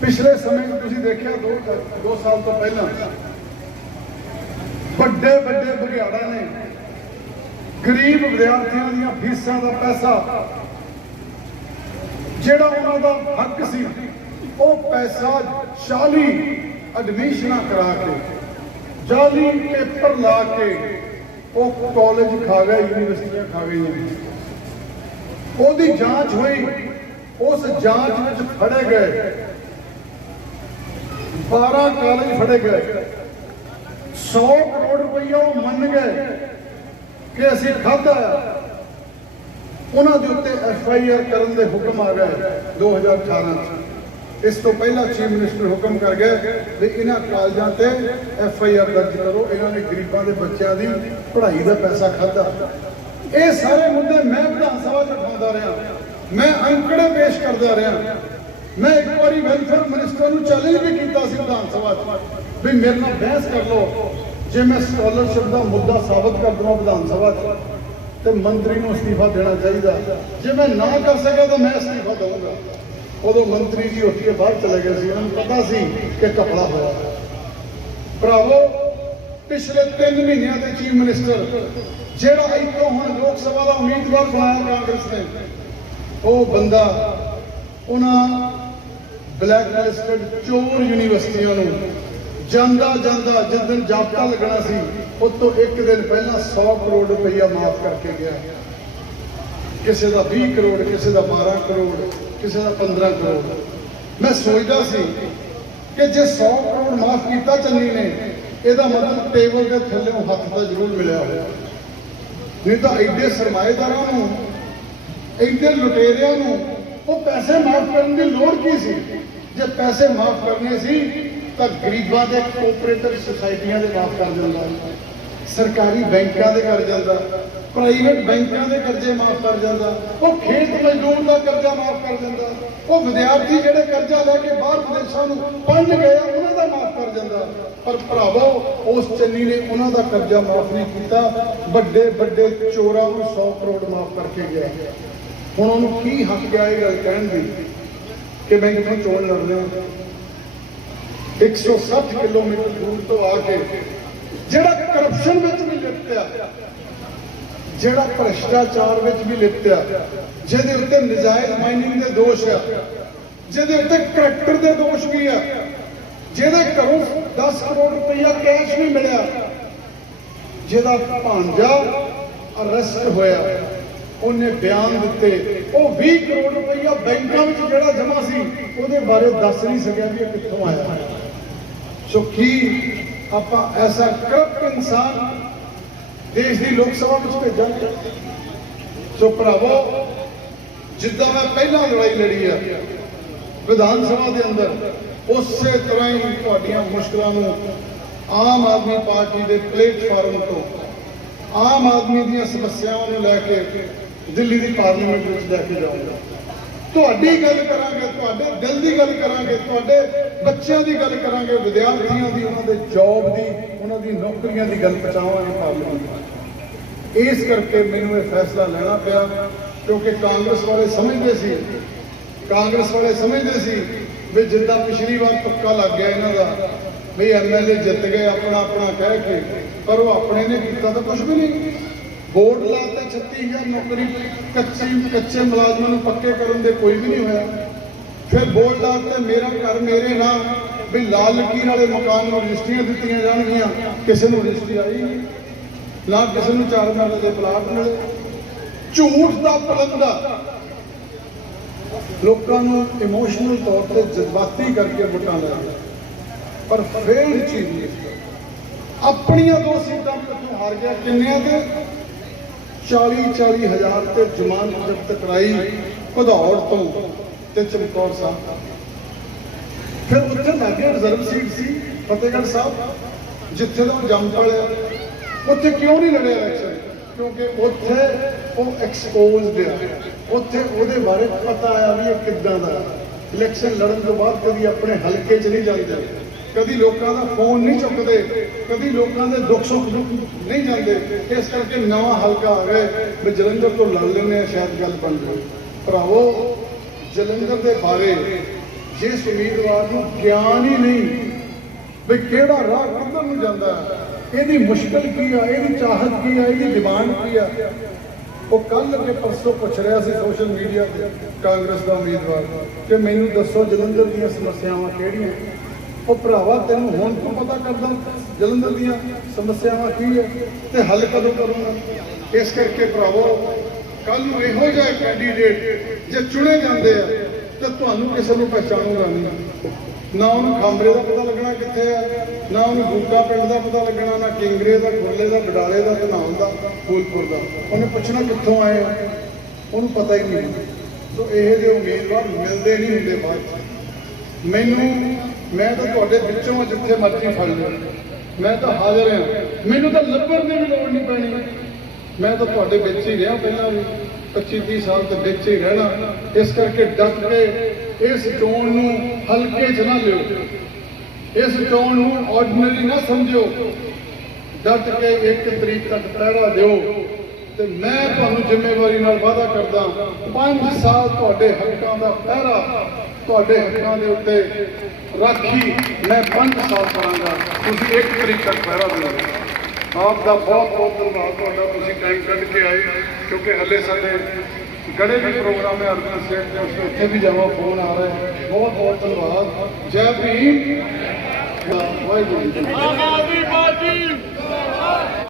ਪਿਛਲੇ ਸਮੇਂ 'ਚ ਤੁਸੀਂ ਦੇਖਿਆ 2 2 ਸਾਲ ਤੋਂ ਪਹਿਲਾਂ ਵੱਡੇ ਵੱਡੇ ਬਘਿਆੜਾਂ ਨੇ ਗਰੀਬ ਵਿਦਿਆਰਥੀਆਂ ਦੀਆਂ ਫੀਸਾਂ ਦਾ ਪੈਸਾ ਜਿਹੜਾ ਉਹਨਾਂ ਦਾ ਹੱਕ ਸੀ, ਉਹ ਪੈਸਾ 40 ਐਡਮਿਸ਼ਨਾਂ ਕਰਾ ਕੇ ਜਾਲੀ ਪੇਪਰ ਲਾ ਕੇ ਉਹ ਕਾਲਜ ਖਾ ਗਿਆ ਯੂਨੀਵਰਸਿਟੀਆਂ ਖਾ ਗਈਆਂ। ਉਹਦੀ ਜਾਂਚ ਹੋਈ, ਉਸ ਜਾਂਚ ਵਿੱਚ ਫੜੇ ਗਏ। 12 ਕਾਲਜ ਫੜੇ ਗਏ। 100 ਕਰੋੜ ਰੁਪਈਆ ਉਹ ਮੰਨ ਗਏ ਕਿ ਅਸੀਂ ਖਾਧਾ ਉਹਨਾਂ ਦੇ ਉੱਤੇ ਐਫ ਆਈ ਆਰ ਕਰਨ ਦੇ ਹੁਕਮ ਆ ਗਏ 2018 ਚ। ਇਸ ਤੋਂ ਪਹਿਲਾਂ ਚੀਫ ਮਿਨਿਸਟਰ ਹੁਕਮ ਕਰ ਗਏ ਵੀ ਇਹਨਾਂ ਕਾਲਜਾਂ ਤੇ ਐਫ ਆਈ ਆਰ ਦਰਜ ਕਰੋ, ਇਹਨਾਂ ਨੇ ਗਰੀਬਾਂ ਦੇ ਬੱਚਿਆਂ ਦੀ ਪੜ੍ਹਾਈ ਦਾ ਪੈਸਾ ਖਾਧਾ। ਇਹ ਸਾਰੇ ਮੁੱਦੇ ਮੈਂ ਵਿਧਾਨ ਸਭਾ ਚ ਉਠਾਉਂਦਾ ਰਿਹਾ। ਮੈਂ ਅੰਕੜੇ ਪੇਸ਼ ਕਰਦਾ ਰਿਹਾ। ਮੈਂ ਇੱਕ ਵਾਰੀ ਵੈਲਫੇਅਰ ਮਿਨਿਸਟਰ ਨੂੰ ਚੈਲੰਜ ਵੀ ਕੀਤਾ ਸੀ ਵਿਧਾਨ ਸਭਾ 'ਚ ਵੀ ਮੇਰੇ ਨਾਲ ਬਹਿਸ ਕਰ ਲਓ। ਜੇ ਮੈਂ ਸਕਾਲਰਸ਼ਿਪ ਦਾ ਮੁੱਦਾ ਸਾਬਤ ਕਰ ਦਵਾਂ ਵਿਧਾਨ ਸਭਾ 'ਚ, ਤੇ ਮੰਤਰੀ ਨੂੰ ਅਸਤੀਫਾ ਦੇਣਾ ਚਾਹੀਦਾ। ਜੇ ਮੈਂ ਨਾ ਕਰ ਸਕਿਆ ਤਾਂ ਮੈਂ ਅਸਤੀਫਾ ਦਊਂਗਾ ਉਦੋਂ ਮੰਤਰੀ ਜੀ ਉੱਠ ਕੇ ਬਾਹਰ ਚਲੇ ਗਏ ਸੀ। ਉਹਨਾਂ ਨੂੰ ਪਤਾ ਸੀ ਕਿ ਕਪੜਾ ਹੋਇਆ। ਭਰਾਵੋ, ਪਿਛਲੇ 3 ਮਹੀਨਿਆਂ ਦੇ ਚੀਫ ਮਿਨਿਸਟਰ ਜਿਹੜਾ ਇੱਕੋ ਹੁਣ ਲੋਕ ਸਭਾ ਦਾ ਉਮੀਦਵਾਰ ਬਣਾਇਆ ਕਾਂਗਰਸ ਨੇ, ਉਹ ਬੰਦਾ, ਉਹਨਾਂ ਬਲੈਕ ਲਿਸਟਡ ਚੋਰ ਯੂਨੀਵਰਸਿਟੀਆਂ ਨੂੰ ਜਾਂਦਾ ਜਾਂਦਾ ਜਿੱਦਣ ਜਾਬਤਾ ਲੱਗਣਾ ਸੀ ਉਸ ਤੋਂ ਇੱਕ ਦਿਨ ਪਹਿਲਾਂ 100 ਕਰੋੜ ਰੁਪਈਆ ਮਾਫ ਕਰਕੇ ਗਿਆ। ਕਿਸੇ ਦਾ 20 ਕਰੋੜ, ਕਿਸੇ ਦਾ 12 ਕਰੋੜ, ਕਿਸੇ ਦਾ 15 ਕਰੋੜ। ਮੈਂ ਸੋਚਦਾ ਸੀ ਕਿ ਜੇ 100 ਕਰੋੜ ਮਾਫ ਕੀਤਾ ਚੰਨੀ ਨੇ, ਇਹਦਾ ਮਤਲਬ ਟੇਬਲ ਦੇ ਥੱਲੇੋਂ ਹੱਥ ਤਾਂ ਜ਼ਰੂਰ ਮਿਲਿਆ ਹੋਇਆ ਨਹੀਂ ਤਾਂ ਐਡੇ ਸਰਮਾਏਦਾਰਾਂ ਨੂੰ, ਐਡੇ ਲੁਟੇਰਿਆਂ ਨੂੰ ਉਹ ਪੈਸੇ ਮਾਫ ਕਰਨ ਦੀ ਲੋੜ ਕੀ ਸੀ? ਜੇ ਪੈਸੇ ਮਾਫ ਕਰਨੇ ਸੀ, ਤਾਂ ਗਰੀਬਾਂ ਦੇ ਕੋਆਪਰੇਟਿਵ ਸੁਸਾਇਟੀਆਂ ਦੇ ਮਾਫ ਕਰ ਦਿੰਦਾ, ਸਰਕਾਰੀ ਬੈਂਕਾਂ ਦੇ ਕਰ ਜਾਂਦਾ ਪ੍ਰਾਈਵੇਟ ਬੈਂਕਾਂ ਦੇ ਕਰਜ਼ੇ ਮਾਫ ਕਰ ਜਾਂਦਾ, ਉਹ ਖੇਤ ਮਜ਼ਦੂਰ ਦਾ ਕਰਜ਼ਾ ਮਾਫ ਕਰ ਜਾਂਦਾ ਉਹ ਵਿਦਿਆਰਥੀ ਜਿਹੜੇ ਕਰਜ਼ਾ ਲੈ ਕੇ ਬਾਹਰ ਵਿਦੇਸ਼ਾਂ ਨੂੰ ਪੜ੍ਹਨ ਗਏ ਉਹਨਾਂ ਦਾ ਮਾਫ ਕਰ ਜਾਂਦਾ ਪਰ ਭਰਾਵੋ, ਉਸ ਚੰਨੀ ਨੇ ਉਹਨਾਂ ਦਾ ਕਰਜ਼ਾ ਮਾਫ ਨਹੀਂ ਕੀਤਾ ਵੱਡੇ ਵੱਡੇ ਚੋਰਾਂ ਨੂੰ 100 ਕਰੋੜ ਮਾਫ ਕਰਕੇ ਗਿਆ। ਹੁਣ ਉਹਨੂੰ ਕੀ ਹੱਕ ਗਿਆ ਇਹ ਗੱਲ ਕਹਿਣ ਦੀ ਕਿ ਮੈਂ ਕਿੱਥੋਂ ਚੋਣ ਲੜ ਰਿਹਾ 160 ਕਿਲੋਮੀਟਰ ਦੂਰ ਤੋਂ ਆ ਕੇ ਜਿਹੜਾ ਕਰਪਸ਼ਨ ਵਿੱਚ ਵੀ ਲਿਪਟਿਆ, ਜਿਹੜਾ ਭ੍ਰਿਸ਼ਟਾਚਾਰ ਵਿੱਚ ਵੀ ਲਿਪਟਿਆ, ਜਿਹਦੇ ਉੱਤੇ ਨਜਾਇਜ਼ ਮਾਈਨਿੰਗ ਦੇ ਦੋਸ਼ ਆ, ਜਿਹਦੇ ਉੱਤੇ ਕਰੈਕਟਰ ਦੇ ਦੋਸ਼ ਵੀ ਆ, ਜਿਹਦੇ ਘਰੋਂ 10 ਕਰੋੜ ਰੁਪਈਆ ਕੈਸ਼ ਵੀ ਮਿਲਿਆ, ਜਿਹਦਾ ਭਾਂਜਾ ਅਰੈਸਟ ਹੋਇਆ। ਉਹਨੇ ਬਿਆਨ ਦਿੱਤੇ। ਉਹ 20 ਕਰੋੜ ਰੁਪਈਆ ਬੈਂਕਾਂ ਵਿੱਚ ਜਿਹੜਾ ਜਮ੍ਹਾਂ ਸੀ, ਉਹਦੇ ਬਾਰੇ ਦੱਸ ਨਹੀਂ ਸਕਿਆ ਵੀ ਇਹ ਕਿੱਥੋਂ ਆਇਆ। ਸੋ ਕੀ ਆਪਾਂ ਐਸਾ ਕਰਪਟ ਇਨਸਾਨ ਦੇਸ਼ ਦੀ ਲੋਕ ਸਭਾ ਵਿੱਚ ਭੇਜਾਂਗੇ? ਸੋ ਭਰਾਵੋ, ਜਿੱਦਾਂ ਮੈਂ ਪਹਿਲਾਂ ਲੜਾਈ ਲੜੀ ਆ, ਵਿਧਾਨ ਸਭਾ ਦੇ ਅੰਦਰ, ਉਸੇ ਤਰ੍ਹਾਂ ਹੀ ਤੁਹਾਡੀਆਂ ਮੁਸ਼ਕਲਾਂ ਨੂੰ ਆਮ ਆਦਮੀ ਪਾਰਟੀ ਦੇ ਪਲੇਟਫਾਰਮ ਤੋਂ, ਆਮ ਆਦਮੀ ਦੀਆਂ ਸਮੱਸਿਆਵਾਂ ਨੂੰ ਲੈ ਕੇ ਦਿੱਲੀ ਦੀ ਪਾਰਲੀਮੈਂਟ ਵਿੱਚ ਲੈ ਕੇ ਜਾਊਂਗਾ। ਤੁਹਾਡੀ ਗੱਲ ਕਰਾਂਗੇ, ਤੁਹਾਡੇ ਦਿਲ ਦੀ ਗੱਲ ਕਰਾਂਗੇ, ਤੁਹਾਡੇ ਬੱਚਿਆਂ ਦੀ ਗੱਲ ਕਰਾਂਗੇ, ਵਿਦਿਆਰਥੀਆਂ ਦੀ, ਉਹਨਾਂ ਦੇ ਜੌਬ ਦੀ, ਉਹਨਾਂ ਦੀ ਨੌਕਰੀਆਂ ਦੀ ਗੱਲ ਪਹੁੰਚਾਵਾਂਗੇ ਪਾਰਲੀਮੈਂਟ ਇਸ ਕਰਕੇ ਮੈਨੂੰ ਇਹ ਫੈਸਲਾ ਲੈਣਾ ਪਿਆ, ਕਿਉਂਕਿ ਕਾਂਗਰਸ ਵਾਲੇ ਸਮਝਦੇ ਸੀ, ਕਾਂਗਰਸ ਵਾਲੇ ਸਮਝਦੇ ਸੀ ਵੀ ਜਿੱਦਾਂ ਪਿਛਲੀ ਵਾਰ ਪੱਕਾ ਲੱਗ ਗਿਆ ਇਹਨਾਂ ਦਾ, ਵੀ ਐਮਐਲਏ ਜਿੱਤ ਗਏ ਆਪਣਾ ਆਪਣਾ ਕਹਿ ਕੇ, ਪਰ ਉਹ ਆਪਣੇ ਨੇ ਕੀਤਾ ਤਾਂ ਕੁਝ ਵੀ ਨਹੀਂ। ਬੋਰਡ ਲਾਤੇ 36000 ਨੌਕਰੀ, ਕੱਚੀ, ਕੱਚੇ ਮੁਲਾਜ਼ਮਾਂ ਨੂੰ ਪੱਕੇ ਕਰਨ ਦੇ ਕੋਈ ਵੀ ਨਹੀਂ ਹੋਇਆ। ਫਿਰ ਬੋਰਡ ਲਾਤੇ ਮੇਰਾ ਘਰ ਮੇਰੇ ਨਾਂ, ਵੀ ਲਾਲ ਲਕੀਰ ਵਾਲੇ ਮਕਾਨ ਨੂੰ ਰਜਿਸਟਰੀਆਂ ਦਿੱਤੀਆਂ ਜਾਣਗੀਆਂ। ਕਿਸੇ ਨੂੰ ਰਜਿਸਟਰੀ ਆਈ ਨਾ ਕਿਸੇ ਨੂੰ ਚਾਰ ਮਰਲੇ ਦੇ ਪਲਾਟ ਮਿਲੇ। ਝੂਠ ਦਾ ਪਲੰਦਾ ਲੋਕਾਂ ਨੂੰ ਇਮੋਸ਼ਨਲ ਤੌਰ ਤੇ ਜਜ਼ਬਾਤੀ ਕਰਕੇ ਵੋਟਾਂ ਲੈਣਾ ਪਰ ਫੇਲ ਚੀਜ਼ ਨਹੀਂ। ਆਪਣੀਆਂ ਦੋ ਸੀਟਾਂ ਵੀ ਹਾਰ ਗਿਆ। ਕਿੰਨਿਆਂ ਤੇ? 40 40 ਹਜ਼ਾਰ ਤੇ ਜਮਾਨ ਜ਼ਬਤ ਕਰਾਈ ਭਦੌੜ ਤੋਂ ਤੇ ਚਮਕੌਰ ਸਾਹਿਬ ਫਿਰ ਉੱਥੇ ਲੱਗੇ ਰਿਜ਼ਰਵ ਸੀਟ ਸੀ, ਫਤਿਹਗੜ੍ਹ ਸਾਹਿਬ, ਜਿੱਥੇ ਦਾ ਉਹ ਜੰਮ ਪੜਿਆ ਉੱਥੇ ਕਿਉਂ ਨਹੀਂ ਲੜਿਆ ਇਲੈਕਸ਼ਨ ਕਿਉਂਕਿ ਉੱਥੇ ਉਹ ਐਕਸਪੋਜ਼ਡ ਆ। ਉੱਥੇ ਉਹਦੇ ਬਾਰੇ ਪਤਾ ਆਇਆ ਵੀ ਇਹ ਕਿੱਦਾਂ ਦਾ ਇਲੈਕਸ਼ਨ ਲੜਨ ਤੋਂ ਬਾਅਦ ਕਦੀ ਆਪਣੇ ਹਲਕੇ 'ਚ ਨਹੀਂ ਜਾਂਦੇ ਕਦੀ ਲੋਕਾਂ ਦਾ ਫੋਨ ਨਹੀਂ ਚੁੱਕਦੇ, ਕਦੀ ਲੋਕਾਂ ਦੇ ਦੁੱਖ ਸੁੱਖ ਦੁੱਖ ਨਹੀਂ ਜਾਂਦੇ। ਇਸ ਕਰਕੇ ਨਵਾਂ ਹਲਕਾ ਆ ਗਿਆ ਵੀ ਜਲੰਧਰ ਤੋਂ ਲੜ ਲੈਂਦੇ ਆ ਸ਼ਾਇਦ ਗੱਲ ਬਣ ਜਾਵੇ ਭਰਾਵੋ, ਜਲੰਧਰ ਦੇ ਬਾਰੇ ਜਿਸ ਉਮੀਦਵਾਰ ਨੂੰ ਗਿਆਨ ਹੀ ਨਹੀਂ ਵੀ ਕਿਹੜਾ ਰਾਹ ਕਿੱਧਰ ਨੂੰ ਜਾਂਦਾ ਇਹਦੀ ਮੁਸ਼ਕਲ ਕੀ ਆ, ਇਹਦੀ ਚਾਹਤ ਕੀ ਆ, ਇਹਦੀ ਡਿਮਾਂਡ ਕੀ ਆ, ਉਹ ਕੱਲ ਕੇ ਪਰਸੋਂ ਪੁੱਛ ਰਿਹਾ ਸੀ ਸੋਸ਼ਲ ਮੀਡੀਆ ਤੇ ਕਾਂਗਰਸ ਦਾ ਉਮੀਦਵਾਰ। ਕਿ ਮੈਨੂੰ ਦੱਸੋ ਜਲੰਧਰ ਦੀਆਂ ਸਮੱਸਿਆਵਾਂ ਕਿਹੜੀਆਂ? ਉਹ ਭਰਾਵਾ ਤੈਨੂੰ ਹੁਣ ਤੋਂ ਪਤਾ ਕਰਦਾ? ਜਲੰਧਰ ਦੀਆਂ ਸਮੱਸਿਆਵਾਂ ਕੀ ਹੈ ਤੇ ਹੱਲ ਕਦੋਂ ਕਰੂੰਗਾ? ਇਸ ਕਰਕੇ ਭਰਾਵੋ ਕੱਲ ਨੂੰ ਇਹੋ ਜਿਹਾ ਕੈਂਡੀਡੇਟ ਜੇ ਚੁਣੇ ਜਾਂਦੇ ਆ, ਤੇ ਤੁਹਾਨੂੰ ਕਿਸੇ ਨੂੰ ਪਹਿਚਾਣੂਗਾ ਨਹੀਂ। ਨਾ ਉਹਨੂੰ ਖਾਂਬਰੇ ਦਾ ਪਤਾ ਲੱਗਣਾ ਕਿੱਥੇ ਹੈ ਨਾ ਉਹਨੂੰ ਗੁੱਗਾ ਪਿੰਡ ਦਾ ਪਤਾ ਲੱਗਣਾ, ਨਾ ਕਿੰਗਰੇ ਦਾ ਖੁਰਲੇ ਦਾ ਬਡਾਲੇ ਦਾ ਧਨਾਉਣ ਦਾ, ਫੂਲਪੁਰ ਦਾ। ਉਹਨੇ ਪੁੱਛਣਾ ਕਿੱਥੋਂ ਆਏ ਆ? ਉਹਨੂੰ ਪਤਾ ਹੀ ਨਹੀਂ। ਸੋ ਇਹ ਜਿਹੇ ਉਮੀਦਵਾਰ ਮਿਲਦੇ ਨਹੀਂ ਹੁੰਦੇ ਬਾਅਦ ਮੈਨੂੰ ਮੈਂ ਤਾਂ ਤੁਹਾਡੇ ਵਿੱਚੋਂ ਜਿੱਥੇ ਮਰਜ਼ੀ ਫੜ ਲਿਓ। ਮੈਂ ਤਾਂ ਹਾਜ਼ਰ ਹਾਂ। ਮੈਨੂੰ ਤਾਂ ਲੱਭਣ ਦੀ ਵੀ ਲੋੜ ਨਹੀਂ ਪੈਣੀ। ਮੈਂ ਤਾਂ ਤੁਹਾਡੇ ਵਿੱਚ ਹੀ ਰਿਹਾ ਪਹਿਲਾਂ ਵੀ। 25 30 ਸਾਲ ਤੋਂ ਵਿੱਚ ਹੀ ਰਹਿਣਾ। ਇਸ ਕਰਕੇ ਡੱਟ ਕੇ ਇਸ ਚੋਣ ਨੂੰ ਹਲਕੇ 'ਚ ਨਾ ਲਿਓ। ਇਸ ਚੋਣ ਨੂੰ ਆਰਡੀਨਰੀ ਨਾ ਸਮਝਿਓ। ਡੱਟ ਕੇ ਇੱਕ ਤਰੀਕ ਤੱਕ ਪਹਿਰਾ ਦਿਓ। ਤੇ ਮੈਂ ਤੁਹਾਨੂੰ ਜ਼ਿੰਮੇਵਾਰੀ ਨਾਲ ਵਾਅਦਾ ਕਰਦਾ 5 ਸਾਲ ਤੁਹਾਡੇ ਹੱਕਾਂ ਦਾ ਪਹਿਰਾ ਤੁਹਾਡੇ ਹੱਕਾਂ ਦੇ ਉੱਤੇ ਰਾਖੀ ਮੈਂ 5 ਸਾਲ ਕਰਾਂਗਾ। ਤੁਸੀਂ ਇੱਕ ਤਰੀਕ ਤੱਕ ਪਹਿਰਾ ਦਿਓ। ਆਪ ਦਾ ਬਹੁਤ ਬਹੁਤ ਧੰਨਵਾਦ ਤੁਹਾਡਾ, ਤੁਸੀਂ ਟਾਈਮ ਕੱਢ ਕੇ ਆਏ, ਕਿਉਂਕਿ ਹੱਲੇ ਸਾਡੇ ਗੜੇ ਵੀ ਪ੍ਰੋਗਰਾਮ ਹੈ ਅਰਬਨ ਸਟੇਟ ਦੇ, ਉਸ ਉੱਥੇ ਵੀ ਜਾਵਾਂ ਫੋਨ ਆ ਰਿਹਾ ਹੈ। ਬਹੁਤ ਬਹੁਤ ਧੰਨਵਾਦ। ਜੈ ਭੀਮ। ਵਾਹਿਗੁਰੂ ਜੀ ਆਮ ਆਦਮੀ ਪਾਰਟੀ